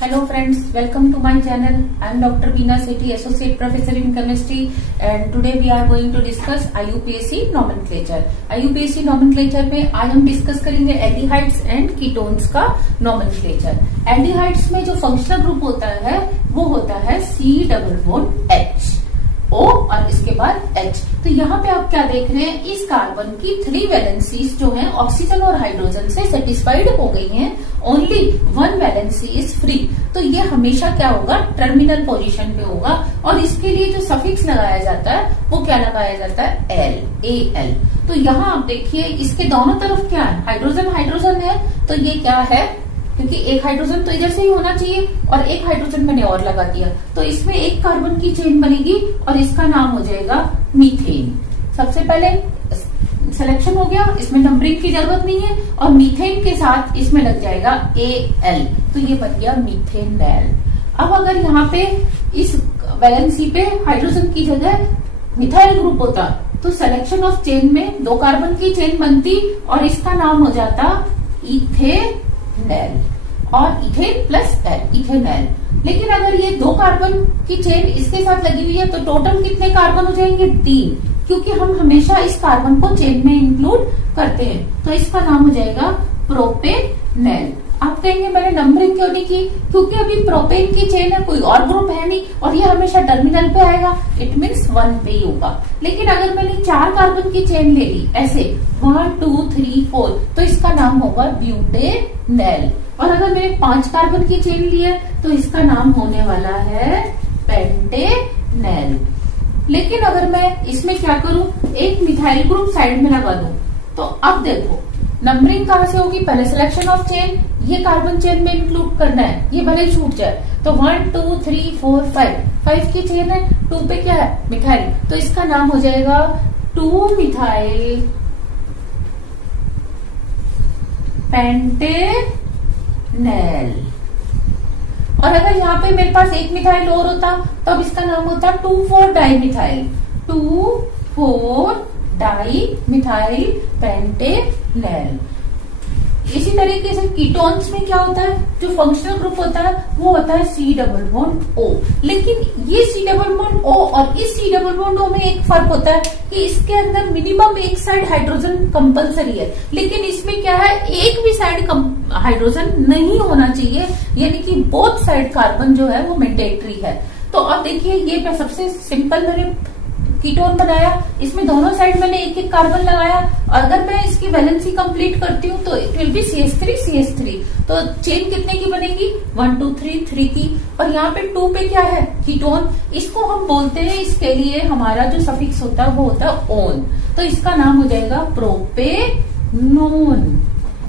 Hello friends, welcome to my channel. I am Dr. Beena Sethi, Associate Professor in Chemistry, and today we are going to discuss IUPAC nomenclature. IUPAC nomenclature में आज हम discuss करेंगे aldehydes and ketones का nomenclature. Aldehydes में जो functional group होता है वो होता है C+H O और इसके बाद H. तो यहाँ पे आप क्या देख रहे हैं, इस कार्बन की 3 वैलेंसीज जो हैं ऑक्सीजन और हाइड्रोजन से सेटिस्फाइड हो गई हैं. Only 1 valency is free. तो ये हमेशा क्या होगा, टर्मिनल पोजीशन पे होगा. और इसके लिए जो सफिक्स लगाया जाता है वो क्या लगाया जाता है, Al. तो यहाँ आप देखिए इसके दोनों तरफ क्या है, हाइड्रोजन हाइड्रोजन है. तो ये क्या है, क्योंकि एक हाइड्रोजन तो इधर से ही होना चाहिए और एक हाइड्रोजन मैंने और लगा दिया, तो इसमें एक कार्बन की चेन बनेगी और इसका नाम हो जाएगा मीथेन. सबसे पहले सिलेक्शन हो गया, इसमें नंबरिंग की जरूरत नहीं है और मीथेन के साथ इसमें लग जाएगा Al. तो ये बन गया मीथेनैल. अब अगर यहाँ पे इस वैलेंसी पे हाइड्रोजन की जगह मिथाइल ग्रुप होता तो सिलेक्शन ऑफ चेन में 2 कार्बन की चेन बनती और इसका नाम हो जाता इथेनैल और इथेन प्लस एल, इथेनैल. लेकिन अगर ये 2 कार्बन की चेन इसके साथ लगी हुई है तो टोटल कितने कार्बन हो जाएंगे, 3, क्योंकि हम हमेशा इस कार्बन को चेन में इंक्लूड करते हैं. तो इसका नाम हो जाएगा प्रोपेनैल. आप कहेंगे मैंने नंबरिंग क्यों नहीं की, क्योंकि अभी प्रोपेन की चेन है, कोई और ग्रुप है नहीं और ये हमेशा टर्मिनल पे आएगा. इट मीन्स 1 पे ही होगा. लेकिन अगर मैंने 4 कार्बन की चेन ले ली ऐसे 1 2 3 4 तो इसका नाम होगा ब्यूटेनैल. और अगर मैंने 5 कार्बन की चेन ली है तो इसका नाम होने वाला है पेंटेनैल. लेकिन अगर मैं इसमें क्या करूं, एक मिथाइल ग्रुप साइड में लगा दूं, तो अब देखो नंबरिंग कहां से होगी, पहले सिलेक्शन ऑफ चेन, ये कार्बन चेन में इंक्लूड करना है, ये भले ही छूट जाए. तो 1 2 3 4 5 की चेन है, 2 पे क्या है, मिथाइल. तो इसका नाम हो जाएगा 2 मिथाइल पेंटेनैल. और अगर यहाँ पे मेरे पास एक मिथाइल और होता तो अब इसका नाम होता 2,4 डाइमिथाइल, 2,4 डाइमिथाइल पेंटेनैल. इसी तरीके से कीटोन्स में क्या होता है, जो फंक्शनल ग्रुप होता है वो होता है C+O. लेकिन ये C+O और इस C+O में एक फर्क होता है कि इसके अंदर मिनिमम एक साइड हाइड्रोजन कंपलसरी है, लेकिन इसमें क्या है, एक भी साइड हाइड्रोजन नहीं होना चाहिए, यानी कि बोथ साइड कार्बन जो है वो मैंडेटरी है. तो अब देखिए ये मैं सबसे सिंपल मैंने कीटोन बनाया, इसमें दोनों साइड मैंने एक एक कार्बन लगाया. अगर मैं इसकी वैलेंसी कंप्लीट करती हूँ तो इट विल बी CH3. तो चेन कितने की बनेगी, 1 2 3 की. और यहाँ पे 2 पे क्या है, कीटोन. इसको हम बोलते हैं, इसके लिए हमारा जो सफिक्स होता है वो होता है ओन. तो इसका नाम हो जाएगा प्रोपेनोन.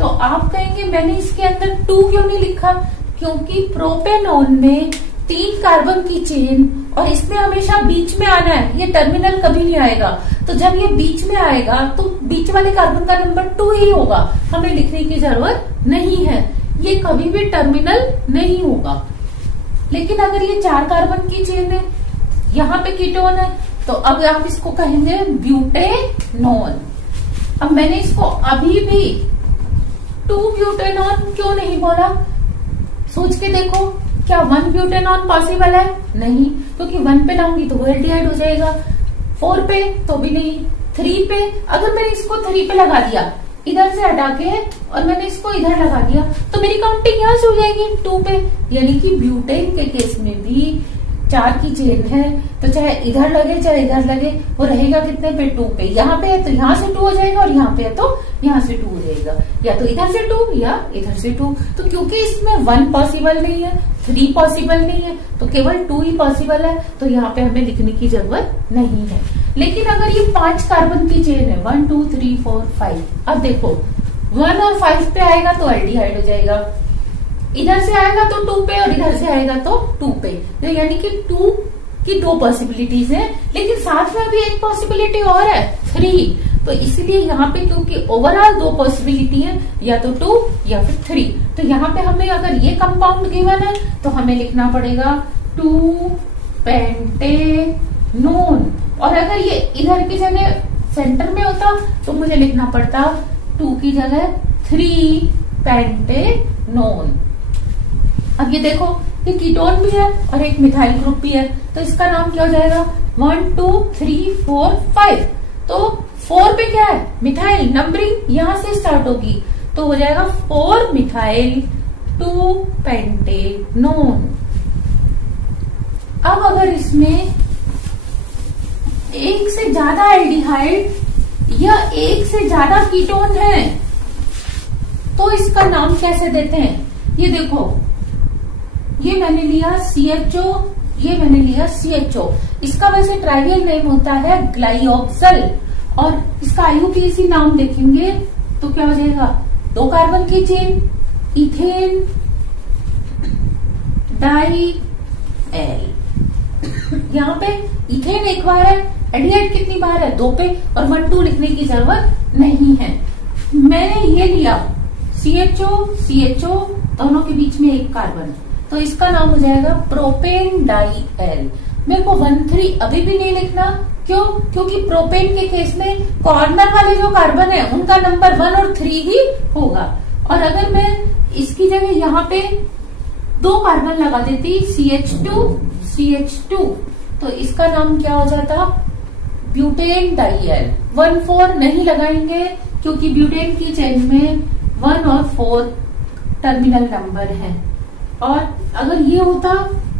तो आप कहेंगे मैंने इसके अंदर 2 क्यों नहीं लिखा, क्योंकि प्रोपेनोन में 3 कार्बन की चेन और इसमें हमेशा बीच में आना है, ये टर्मिनल कभी नहीं आएगा. तो जब ये बीच में आएगा तो बीच वाले कार्बन का नंबर 2 ही होगा, हमें लिखने की जरूरत नहीं है, ये कभी भी टर्मिनल नहीं होगा. लेकिन अगर ये 4 कार्बन की चेन है, यहाँ पे कीटोन है, तो अब आप इसको कहेंगे ब्यूटेनोन. अब मैंने इसको अभी भी 2 ब्यूटेनोन क्यों नहीं बोला, सोच के देखो, क्या 1 ब्यूटेनॉन पॉसिबल है, नहीं, क्योंकि 1 पे लाऊंगी तो वो एल्डिहाइड हो जाएगा, 4 पे तो भी नहीं, 3 पे अगर मैंने इसको 3 पे लगा दिया इधर से हटा के और मैंने इसको इधर लगा दिया तो मेरी काउंटिंग यहाँ से हो जाएगी 2 पे. यानी कि ब्यूटेन के केस में भी 4 की चेन है तो चाहे इधर लगे चाहे इधर लगे वो रहेगा कितने पे, 2 पे. यहाँ पे है तो यहाँ से 2 हो जाएगा और यहाँ पे है तो यहाँ से 2 हो जाएगा, या तो इधर से 2 या इधर से 2. तो क्योंकि इसमें 1 पॉसिबल नहीं है, 3 पॉसिबल नहीं है, तो केवल 2 ही पॉसिबल है, तो यहाँ पे हमें लिखने की जरूरत नहीं है. लेकिन अगर ये 5 कार्बन की चेन है, 1 2 3 4 5, अब देखो 1 और 5 पे आएगा तो एल्डिहाइड हो जाएगा, इधर से आएगा तो 2 पे और इधर से आएगा तो 2 पे. तो यानी कि 2 की 2 पॉसिबिलिटीज हैं, लेकिन साथ में अभी एक पॉसिबिलिटी और है 3. तो इसलिए यहाँ पे क्योंकि ओवरऑल 2 पॉसिबिलिटी है, या तो 2 या फिर 3. तो यहाँ पे हमें अगर ये कंपाउंड गिवन है तो हमें लिखना पड़ेगा 2 पेंटेनोन. और अगर ये इधर की जगह सेंटर में होता तो मुझे लिखना पड़ता 2 की जगह 3 पेंटेनोन. अब ये देखो, ये कीटोन भी है और एक मिथाइल ग्रुप भी है, तो इसका नाम क्या हो जाएगा? 1 2 3 4 5। तो 4 पे क्या है? मिथाइल। नंबरिंग यहां से स्टार्ट होगी, तो हो जाएगा 4 मिथाइल 2 पेंटेनोन। अब अगर इसमें एक से ज्यादा एल्डिहाइड या एक से ज्यादा कीटोन है तो इसका नाम कैसे देते हैं? ये देखो, ये मैंने लिया CHO, ये मैंने लिया CHO। इसका वैसे ट्राइवियल नेम होता है ग्लाइऑक्सल, और इसका IUPAC नाम देखेंगे तो क्या हो जाएगा? 2 कार्बन की चेन, इथेन डाई एल। यहाँ पे इथेन एक बार है, एल्डिहाइड कितनी बार है? 2 पे, और 1 2 लिखने की जरूरत नहीं है। मैंने ये लिया CHO दोनों के बीच में एक कार्बन, तो इसका नाम हो जाएगा प्रोपेन डाई एल। मेरे को 1 3 अभी भी नहीं लिखना, क्यों? क्योंकि प्रोपेन के केस में कॉर्नर वाले जो कार्बन है उनका नंबर 1 और 3 ही होगा। और अगर मैं इसकी जगह यहाँ पे 2 कार्बन लगा देती CH2, तो इसका नाम क्या हो जाता? ब्यूटेन डाइएल। 1 4 नहीं लगाएंगे क्योंकि ब्यूटेन की चेन में 1 और 4 टर्मिनल नंबर है। और अगर ये होता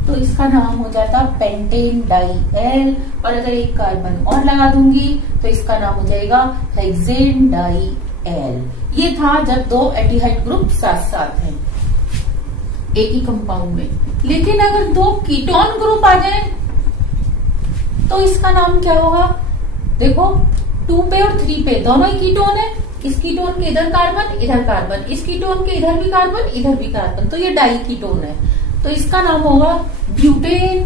तो इसका नाम हो जाता पेंटेन डाइएल, और अगर एक कार्बन और लगा दूंगी तो इसका नाम हो जाएगा हेक्सेन डाइएल। ये था जब 2 एल्डिहाइड ग्रुप साथ साथ हैं एक ही कंपाउंड में। लेकिन अगर 2 कीटोन ग्रुप आ जाए तो इसका नाम क्या होगा? देखो, 2 पे और 3 पे दोनों ही कीटोन है। इस कीटोन के इधर कार्बन, इधर कार्बन, इस कीटोन के इधर भी कार्बन, इधर भी कार्बन, तो ये डाई कीटोन है। तो इसका नाम होगा butane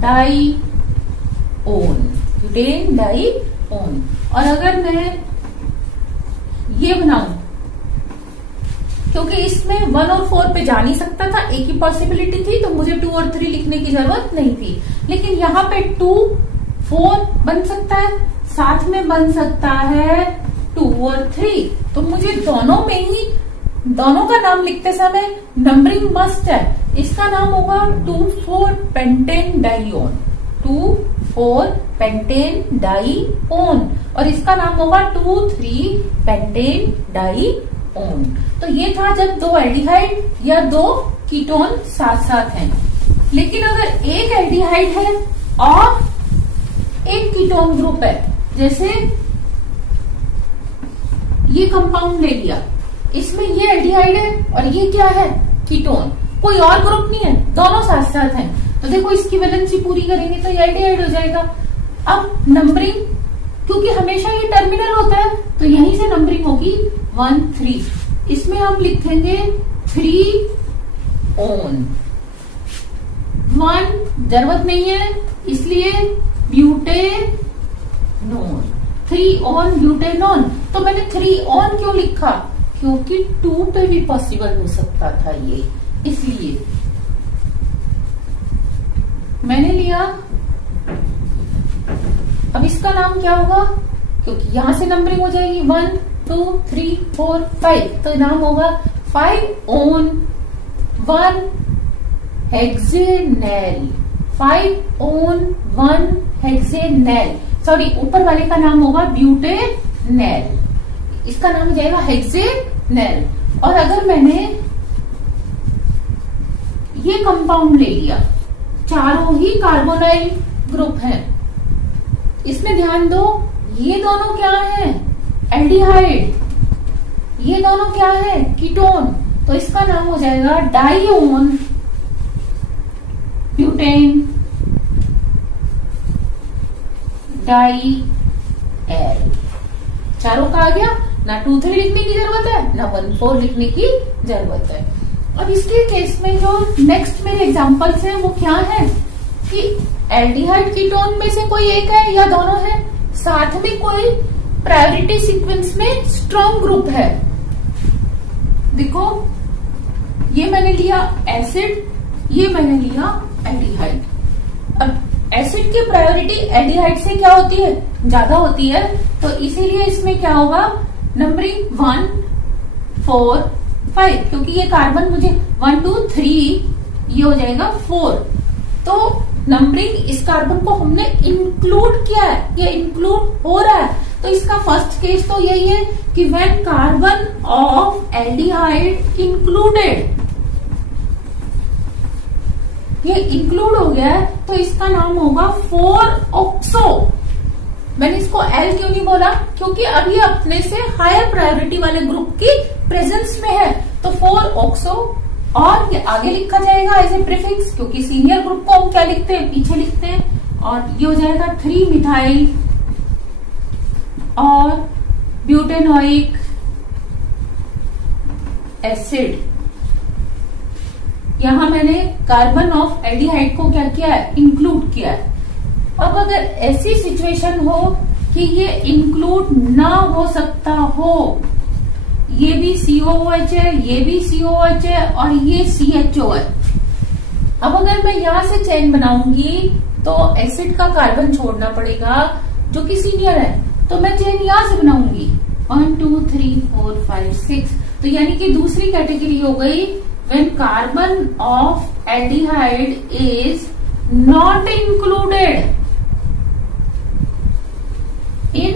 dione, butane dione. और अगर मैं ये बनाऊं, क्योंकि इसमें 1 और 4 पे जा नहीं सकता था, एक ही पॉसिबिलिटी थी, तो मुझे 2 और 3 लिखने की जरूरत नहीं थी। लेकिन यहाँ पे 2 4 बन सकता है, साथ में बन सकता है 2 और 3। तो मुझे दोनों में ही, दोनों का नाम लिखते समय नंबरिंग मस्ट है। इसका नाम होगा 2 4 पेंटेन डाइओन, 2 4 पेंटेन डाइओन, और इसका नाम होगा 2 3 पेंटेन डाइओन। तो ये था जब 2 एल्डिहाइड या 2 कीटोन साथ साथ हैं। लेकिन अगर एक एल्डिहाइड है और एक कीटोन ग्रुप है, जैसे ये कंपाउंड ले लिया, इसमें ये एल्डिहाइड है और ये क्या है? कीटोन, कोई और ग्रुप नहीं है, दोनों साथ साथ हैं, तो देखो इसकी वैलेंसी पूरी करेंगे तो ये एल्डिहाइड हो जाएगा। अब नंबरिंग, क्योंकि हमेशा ये टर्मिनल होता है, तो यहीं से नंबरिंग होगी 1 3। इसमें हम लिखेंगे 3 ओन, 1 जरूरत नहीं है, इसलिए ब्यूटेनोन, 3 ओन ब्यूटेनोन। तो मैंने 3 ओन क्यों लिखा? क्योंकि 2 पे भी पॉसिबल हो सकता था ये, इसलिए मैंने लिया। अब इसका नाम क्या होगा? क्योंकि यहां से नंबरिंग हो जाएगी 1 2 3 4 5, तो नाम होगा 5 ओन 1 हेक्सेनेल, 5 ओन 1 हेक्सेनेल। सॉरी, ऊपर वाले का नाम होगा ब्यूटेनेल, इसका नाम हो जाएगा हेक्सेनेल। और अगर मैंने ये कंपाउंड ले लिया, चारों ही कार्बोनाइल ग्रुप हैं, इसमें ध्यान दो, ये दोनों क्या है? एल्डिहाइड, ये दोनों क्या है? कीटोन, तो इसका नाम हो जाएगा डाइओन ब्यूटेन डाइएल। चारों का आ गया, ना 2 3 लिखने की जरूरत है, ना 1 4 लिखने की जरूरत है। अब इसके केस में जो नेक्स्ट मेरे एग्जांपल्स हैं वो क्या है कि एल्डिहाइड कीटोन में से कोई एक है या दोनों है, साथ में कोई प्रायोरिटी सीक्वेंस में स्ट्रॉन्ग ग्रुप है। देखो, ये मैंने लिया एसिड, ये मैंने लिया एल्डिहाइड। अब एसिड की प्रायोरिटी एल्डिहाइड से क्या होती है? ज्यादा होती है, तो इसीलिए इसमें क्या होगा? नंबरिंग 1 4 5, क्योंकि ये कार्बन मुझे 1 2 3, ये हो जाएगा 4। तो नंबरिंग इस कार्बन को हमने इंक्लूड किया है, ये इंक्लूड हो रहा है। तो इसका फर्स्ट केस तो यही है कि when carbon of aldehyde included, ये इंक्लूड हो गया है तो इसका नाम होगा 4-ऑक्सो। मैंने इसको एल क्यों नहीं बोला, क्योंकि अब ये अपने से हायर प्रायोरिटी वाले ग्रुप की प्रेजेंस में है, तो 4-ऑक्सो। और ये आगे लिखा जाएगा एज ए प्रीफिक्स, क्योंकि सीनियर ग्रुप को हम क्या लिखते हैं, पीछे लिखते हैं। और ये हो जाएगा 3-मिथाइल और ब्यूटेनोइक एसिड। यहां मैंने कार्बन ऑफ एल्डिहाइड को क्या किया है, इंक्लूड किया है। अब अगर ऐसी सिचुएशन हो कि ये इंक्लूड ना हो सकता हो, ये भी COOH है, ये भी COOH है और ये CHO है। अब अगर मैं यहां से चेन बनाऊंगी तो एसिड का कार्बन छोड़ना पड़ेगा जो कि सीनियर है, तो मैं चेन यहां से बनाऊंगी 1 2 3 4 5 6। तो यानी कि दूसरी कैटेगरी हो गई when carbon of aldehyde is not included in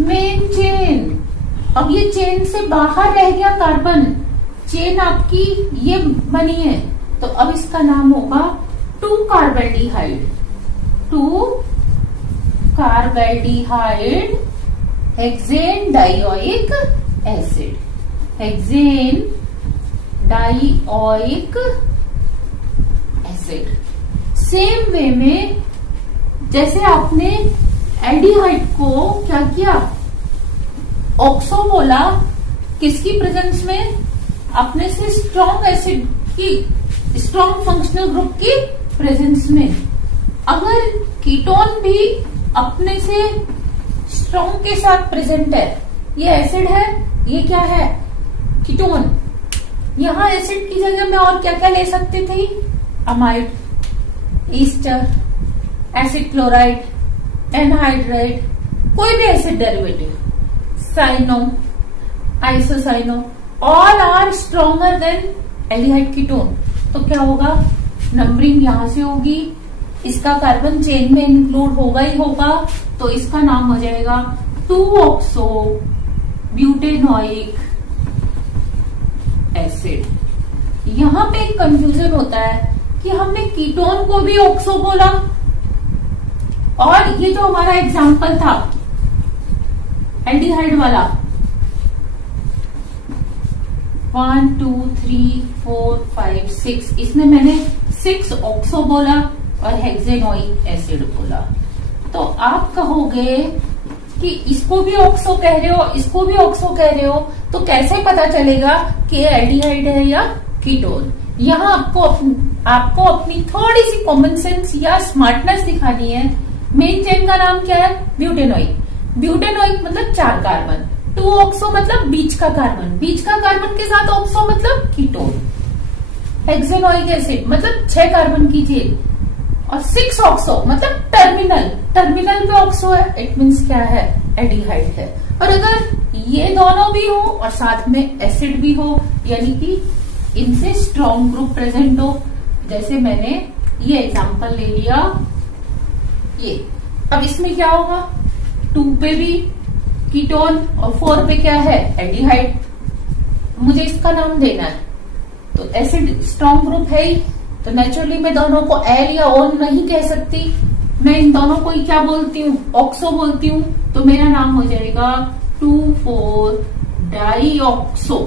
main chain. अब ये चेन से बाहर रह गया कार्बन, चेन आपकी ये बनी है, तो अब इसका नाम होगा two carbaldehyde. Two carbaldehyde hexane dioic acid, hexane dioic acid. Same way में जैसे आपने एल्डिहाइड को क्या किया, ऑक्सो बोला, किसकी प्रेजेंस में, अपने से स्ट्रॉन्ग एसिड की, स्ट्रॉन्ग फंक्शनल ग्रुप की प्रेजेंस में। अगर कीटोन भी अपने से स्ट्रॉन्ग के साथ प्रेजेंट है, ये एसिड है, ये क्या है, कीटोन। यहां एसिड की जगह में और क्या क्या ले सकते थे, amide, ester, acid chloride, anhydride, कोई भी acid derivative, cyano, isocyano, all are stronger than aldehyde ketone. तो क्या होगा, नंबरिंग यहां से होगी, इसका कार्बन चेन में इंक्लूड होगा ही होगा, तो इसका नाम हो जाएगा 2-ऑक्सो ब्यूटेनोइक एसिड। यहां पे एक कंफ्यूजन होता है कि हमने कीटोन को भी ऑक्सो बोला, और ये जो हमारा एग्जाम्पल था एल्डिहाइड वाला 1 2 3 4 5 6, इसमें मैंने 6-ऑक्सो बोला और हेक्सेनोइक एसिड बोला। तो आप कहोगे कि इसको भी ऑक्सो कह रहे हो, इसको भी ऑक्सो कह रहे हो, तो कैसे पता चलेगा कि एल्डिहाइड है या कीटोन। यहाँ आपको अपनी थोड़ी सी कॉमन सेंस या स्मार्टनेस दिखानी है। मेन चेन का नाम क्या है, ब्यूटेनोइक। ब्यूटेनोइक मतलब 4 कार्बन, 2-ऑक्सो मतलब बीच का कार्बन, बीच का कार्बन के साथ ऑक्सो मतलब कीटोन। हेक्सेनोइक एसिड मतलब 6 कार्बन की चेन, और 6-ऑक्सो मतलब टर्मिनल, टर्मिनल पे ऑक्सो है, इट मीन्स क्या है, एल्डिहाइड है। और अगर ये दोनों भी हो और साथ में एसिड भी हो, यानी कि इनसे स्ट्रॉन्ग ग्रुप प्रेजेंट हो, जैसे मैंने ये एग्जांपल ले लिया, ये अब इसमें क्या होगा, 2 पे भी कीटोन और 4 पे क्या है, एल्डिहाइड। मुझे इसका नाम देना है, तो एसिड स्ट्रॉन्ग ग्रुप है ही, तो नेचुरली मैं दोनों को एल या ओन नहीं कह सकती, मैं इन दोनों को ही क्या बोलती हूँ, ऑक्सो बोलती हूँ। तो मेरा नाम हो जाएगा 2,4-डाईऑक्सो,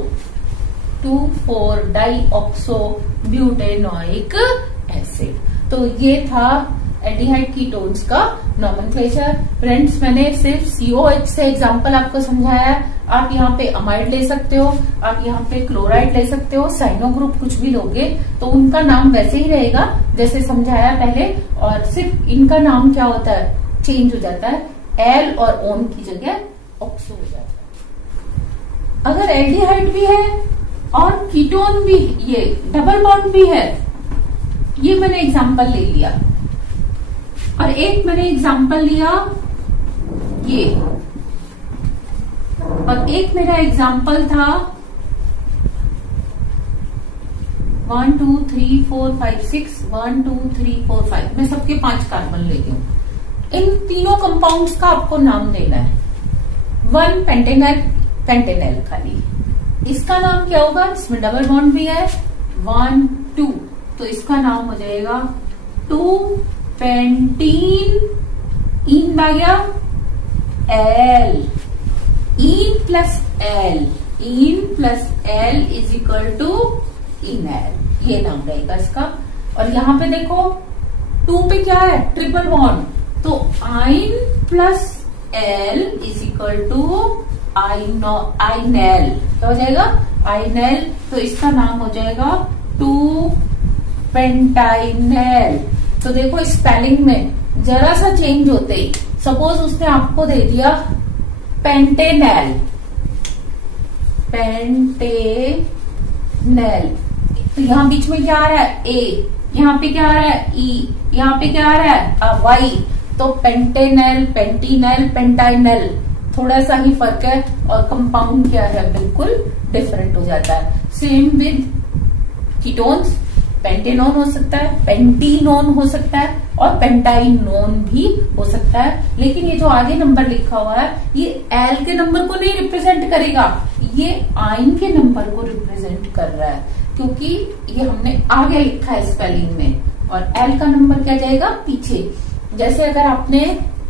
2,4-डाईऑक्सो ब्यूटेनोइक एसिड। तो ये था एल्डिहाइड कीटोन्स का नॉमेनक्लेचर। फ्रेंड्स, मैंने सिर्फ COH से एग्जांपल आपको समझाया है। आप यहाँ पे अमाइड ले सकते हो, आप यहाँ पे क्लोराइड ले सकते हो, साइनो ग्रुप कुछ भी लोगे तो उनका नाम वैसे ही रहेगा जैसे समझाया पहले, और सिर्फ इनका नाम क्या होता है, चेंज हो जाता है, एल और ओन की जगह ऑक्सो हो जाता है। अगर एल्डिहाइड भी है और कीटोन भी, ये डबल बॉन्ड भी है, ये मैंने एग्जांपल ले लिया, और एक मैंने एग्जांपल लिया ये, और एक मेरा एग्जांपल था 1 2 3 4 5 6 1 2 3 4 5 मैं सबके 5 कार्बन लेती हूँ। इन तीनों कंपाउंड्स का आपको नाम देना है। 1 पेंटेनल, पेंटेनल खाली, इसका नाम क्या होगा? इसमें डबल बॉन्ड भी है 1 2, तो इसका नाम हो जाएगा 2 पेंटीन। इन आ गया l, n plus l, n plus l is equal to nl, ये नाम रहेगा इसका। और यहाँ पे देखो 2 पे क्या है? ट्रिपल बॉन्ड, तो n plus l is equal to nl, क्या हो जाएगा? आइनेल, तो इसका नाम हो जाएगा 2 पेंटाइनेल। तो देखो स्पेलिंग में जरा सा चेंज होते ही, सपोज उसने आपको दे दिया पेंटेनेल, पेंटेनेल, तो यहाँ बीच में क्या आ रहा है? ए, यहाँ पे क्या आ रहा है? ई, यहाँ पे क्या आ रहा है? वाई, तो पेंटेनेल, पेंटीनेल, पेंटाइनेल, थोड़ा सा ही फर्क है और कंपाउंड क्या है? बिल्कुल डिफरेंट हो जाता है। सेम विद कीटोन्स, पेंटेनोन हो सकता है, पेंटीनोन हो सकता है और पेंटाइनोन भी हो सकता है। लेकिन ये जो आगे नंबर लिखा हुआ है ये एल के नंबर को नहीं रिप्रेजेंट करेगा, ये आइन के नंबर को रिप्रेजेंट कर रहा है, क्योंकि ये हमने आगे लिखा है स्पेलिंग में, और एल का नंबर क्या जाएगा? पीछे। जैसे अगर आपने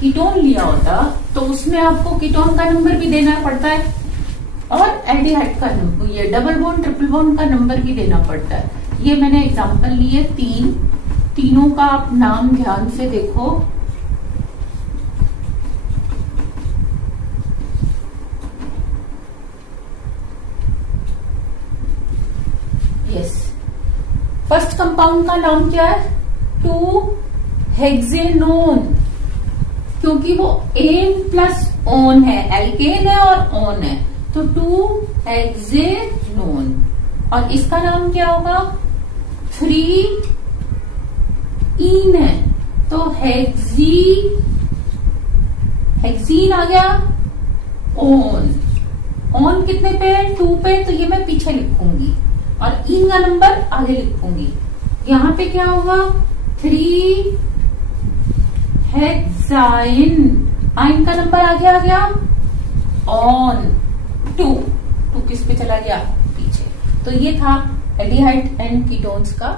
कीटोन लिया होता तो उसमें आपको कीटोन का नंबर भी देना पड़ता है और एल्डिहाइड का नंबर, ये डबल बॉन्ड ट्रिपल बॉन्ड का नंबर भी देना पड़ता है। ये मैंने एग्जांपल लिए 3, तीनों का आप नाम ध्यान से देखो। यस, फर्स्ट कंपाउंड का नाम क्या है? 2 हेक्सेनोन, क्योंकि वो एन प्लस ओन है, एल्केन है और ओन है, तो 2 हेक्सेनोन। और इसका नाम क्या होगा? 3 इन है, तो हेक्सीन आ गया। ओन, ओन कितने पे है? 2 पे, तो ये मैं पीछे लिखूंगी और इन का नंबर आगे लिखूंगी। यहाँ पे क्या होगा? 3 हेक्साइन, आइन का नंबर आगे आ गया। ऑन 2 किस पे चला गया? पीछे। तो ये था एल्डिहाइड एंड कीटोन्स का